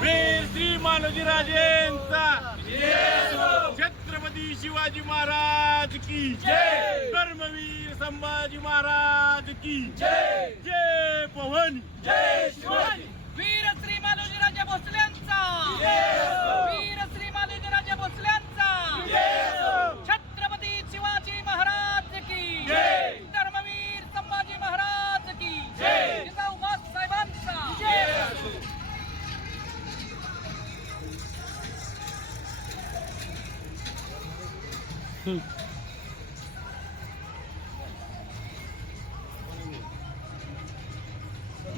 वीर श्री मालोजीराजेंचा छत्रपती शिवाजी महाराज की जय. धर्मवीर संभाजी महाराज की जय. जय पवन. जय शिवाजी.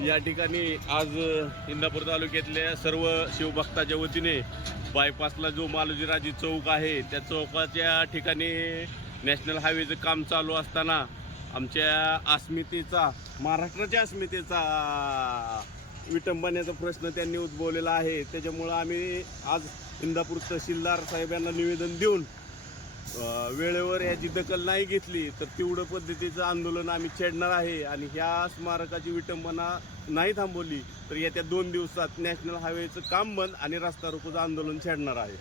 या ठिकाणी आज इंदापूर तालुक्यातल्या सर्व शिवभक्ताच्या वतीने बायपासला जो मालोजीराजी चौक आहे त्या चौकाच्या ठिकाणी नॅशनल हायवेचं काम चालू असताना आमच्या अस्मितेचा महाराष्ट्राच्या अस्मितेचा विटंबण्याचा प्रश्न त्यांनी उद्भवलेला आहे. त्याच्यामुळं आम्ही आज इंदापूर तहसीलदार साहेबांना निवेदन देऊन वेळेवर याची दखल नाही घेतली तर तेवढं पद्धतीचं आंदोलन आम्ही छेडणार आहे. आणि ह्या स्मारकाची विटंबना नाही थांबवली तर येत्या दोन दिवसात नॅशनल हायवेचं काम बंद आणि रस्ता रोकोचं आंदोलन छेडणार आहे.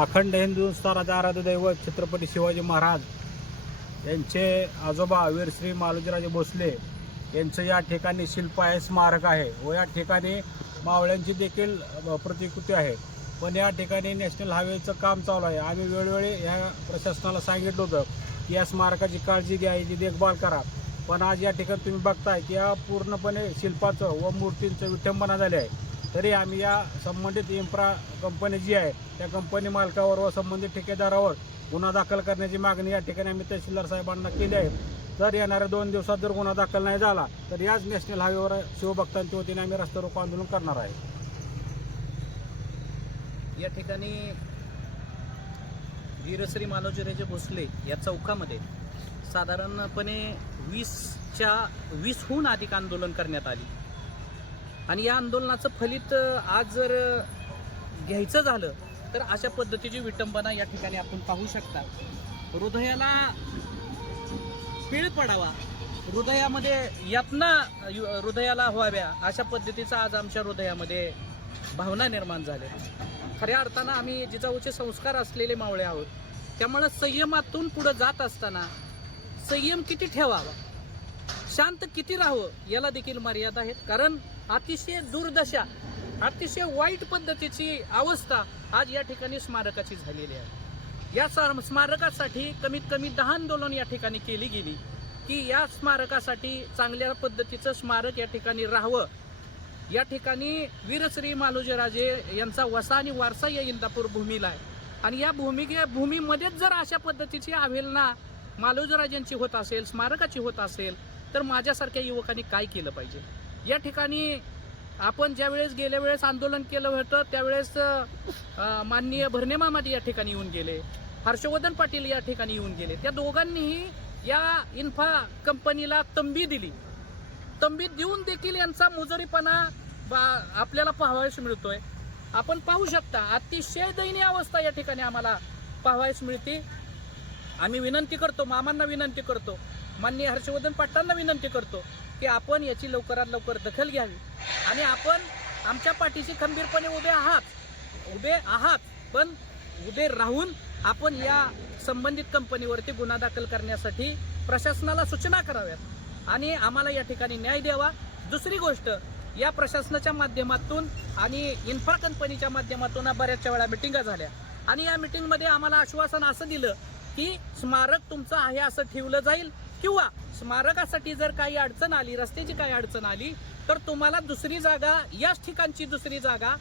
अखंड हिंदुस्थानाचे आराध्य दैवत छत्रपती शिवाजी महाराज यांचे आजोबा वीरश्री मालोजीराजे भोसले यांचं या ठिकाणी शिल्प आहे स्मारक आहे व या ठिकाणी मावळ्यांची देखील प्रतिकृती आहे. पण या ठिकाणी नॅशनल हायवेचं काम चालू आहे. आम्ही वेळोवेळी या प्रशासनाला सांगितलं होतं की या स्मारकाची काळजी घ्या याची देखभाल करा. पण आज या ठिकाणी तुम्ही बघताय की या पूर्णपणे शिल्पाचं व मूर्तींचं विठंबना झाले आहे. तरी आम्ही या संबंधित इम्प्रा कंपनी जी आहे त्या कंपनी मालकावर व संबंधित ठेकेदारावर गुन्हा दाखल करण्याची मागणी या ठिकाणी आम्ही तहसीलदार साहेबांना केली आहे. जर येणाऱ्या दोन दिवसात जर गुन्हा दाखल नाही झाला तर याच नॅशनल हायवेवर शिवभक्तांच्या वतीने आम्ही रस्ता रोको आंदोलन करणार आहे. या ठिकाणी वीरश्री मानोजीराजे भोसले या चौकामध्ये साधारणपणे वीसच्या वीसहून अधिक आंदोलन करण्यात आली. आणि या आंदोलनाचं फलित आज जर घ्यायचं झालं तर अशा पद्धतीची विटंबना या ठिकाणी आपण पाहू शकता. हृदयाला पीळ पडावा हृदयामध्ये यातना हृदयाला व्हाव्या अशा पद्धतीचा आज आमच्या हृदयामध्ये भावना निर्माण झाल्या. खऱ्या अर्थानं आम्ही जिजाऊचे संस्कार असलेले मावळे आहोत. त्यामुळं संयमातून पुढं जात असताना संयम किती ठेवावा? शांत किती राहावं? याला देखील मर्यादा आहेत. कारण अतिशय दुर्दशा अतिशय वाईट पद्धतीची अवस्था आज या ठिकाणी स्मारकाची झालेली आहे. या स्मार- स्मारकासाठी कमीत कमी दहा आंदोलन या ठिकाणी केली गेली की या स्मारकासाठी चांगल्या पद्धतीचं स्मारक या ठिकाणी राहावं या ठिकाणी वीरश्री मालोजीराजे यांचा वसा आणि वारसा या इंदापूर भूमीला आहे. आणि या भूमी भूमीमध्येच जर अशा पद्धतीची अवहेलना मालोजीराजेंची होत असेल स्मारकाची होत असेल तर माझ्यासारख्या युवकांनी काय केलं पाहिजे? या ठिकाणी आपण ज्यावेळेस गेल्या वेळेस आंदोलन केलं होतं त्यावेळेस माननीय भरणेमामादी या ठिकाणी येऊन गेले हर्षवर्धन पाटील या ठिकाणी येऊन गेले. त्या दोघांनीही या इन्फा कंपनीला तंबी दिली. तंबी देऊन देखील यांचा मुजरीपणा बा- आपल्याला पाहावयास मिळतोय. आपण पाहू शकता अतिशय दयनीय अवस्था या ठिकाणी आम्हाला पाहावयास मिळते. आम्ही विनंती करतो मामांना विनंती करतो माननीय हर्षवर्धन पाटलांना विनंती करतो की आपण याची लवकरात लवकर दखल घ्यावी. आणि आपण आमच्या पाठीशी खंबीरपणे उभे आहात उभे आहात पण उभे राहून आपण या संबंधित कंपनीवरती गुन्हा दाखल करण्यासाठी प्रशासनाला सूचना कराव्यात. आणि आम्हाला या ठिकाणी न्याय द्यावा. दुसरी गोष्ट या प्रशासनाच्या माध्यमातून आणि इन्फ्रा कंपनीच्या माध्यमातून बऱ्याचशा वेळा मिटिंगा झाल्या. आणि या मिटिंगमध्ये आम्हाला आश्वासन असं दिलं की स्मारक तुमचं आहे असं ठेवलं जाईल किंवा स्मारकासाठी जर काही अडचण आली रस्त्याची काही अडचण आली तर तुम्हाला दुसरी जागा याच ठिकाणची दुसरी जागा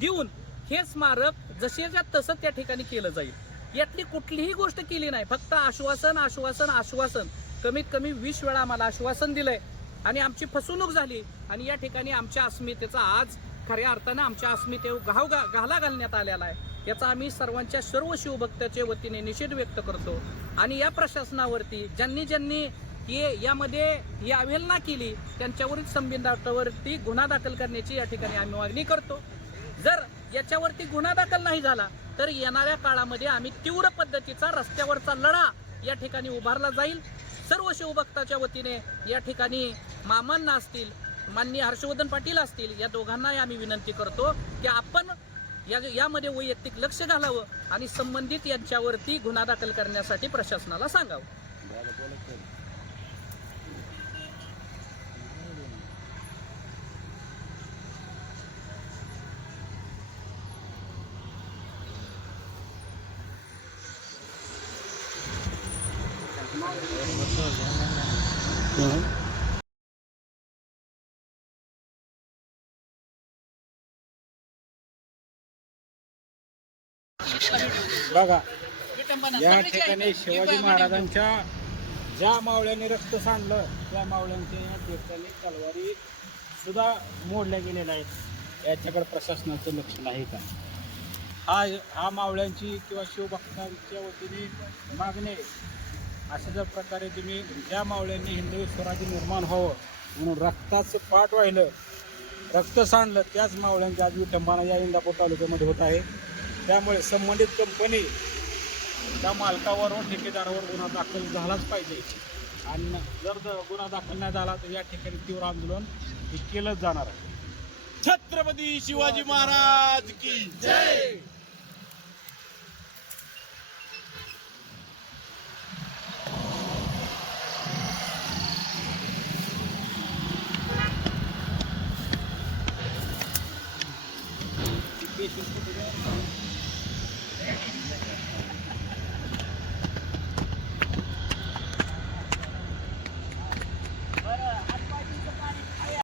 देऊन हे स्मारक जसेच्या तसं त्या ठिकाणी केलं जाईल. यातली कुठलीही गोष्ट केली नाही. फक्त आश्वासन आश्वासन आश्वासन. कमीत कमी वीस वेळा आम्हाला आश्वासन दिलंय. आणि आमची फसवणूक झाली. आणि या ठिकाणी आमच्या अस्मितेचा आज खऱ्या अर्थानं आमच्या अस्मितेवर घाव घा घाला घालण्यात आलेला आहे. याचा आम्ही सर्वांच्या सर्व शिवभक्ताच्या वतीने निषेध व्यक्त करतो. आणि या प्रशासनावरती ज्यांनी ज्यांनी ये यामध्ये ही अवहेलना केली त्यांच्यावरील संबिंदावरती गुन्हा दाखल करण्याची या ठिकाणी आम्ही मागणी करतो. जर याच्यावरती गुन्हा दाखल नाही झाला तर येणाऱ्या काळामध्ये आम्ही तीव्र पद्धतीचा रस्त्यावरचा लढा या ठिकाणी उभारला जाईल. सर्व शिवभक्ताच्या वतीने या ठिकाणी मामांना असतील माननीय हर्षवर्धन पाटील असतील या दोघांनाही आम्ही विनंती करतो की आपण या यामध्ये वैयक्तिक लक्ष घालावं आणि संबंधित यांच्यावरती गुन्हा दाखल करण्यासाठी प्रशासनाला सांगावं. बघा या ठिकाणी शिवाजी महाराजांच्या ज्या मावळ्यांनी रक्त सांडलं त्या मावळ्यांच्या या ठिकाणी तलवारी सुद्धा मोडल्या गेलेल्या आहेत याच्याकडे प्रशासनाचं लक्ष नाही का हा हा मावळ्यांची किंवा शिवभक्तांच्या वतीने मागणी आहे. अशा जर प्रकारे तुम्ही ज्या मावळ्यांनी हिंदवी स्वराज्य निर्माण व्हावं म्हणून रक्ताचं पाठ वाहिलं रक्त सांडलं त्याच मावळ्यांच्या आज विटंबना या इंदापूर तालुक्यामध्ये होत आहे. त्यामुळे संबंधित कंपनी त्या मालकावर व ठेकेदारावर गुन्हा दाखल झालाच पाहिजे. आणि जर गुन्हा दाखल नाही झाला तर या ठिकाणी तीव्र आंदोलन हे केलंच जाणार आहे. छत्रपती शिवाजी महाराज की 500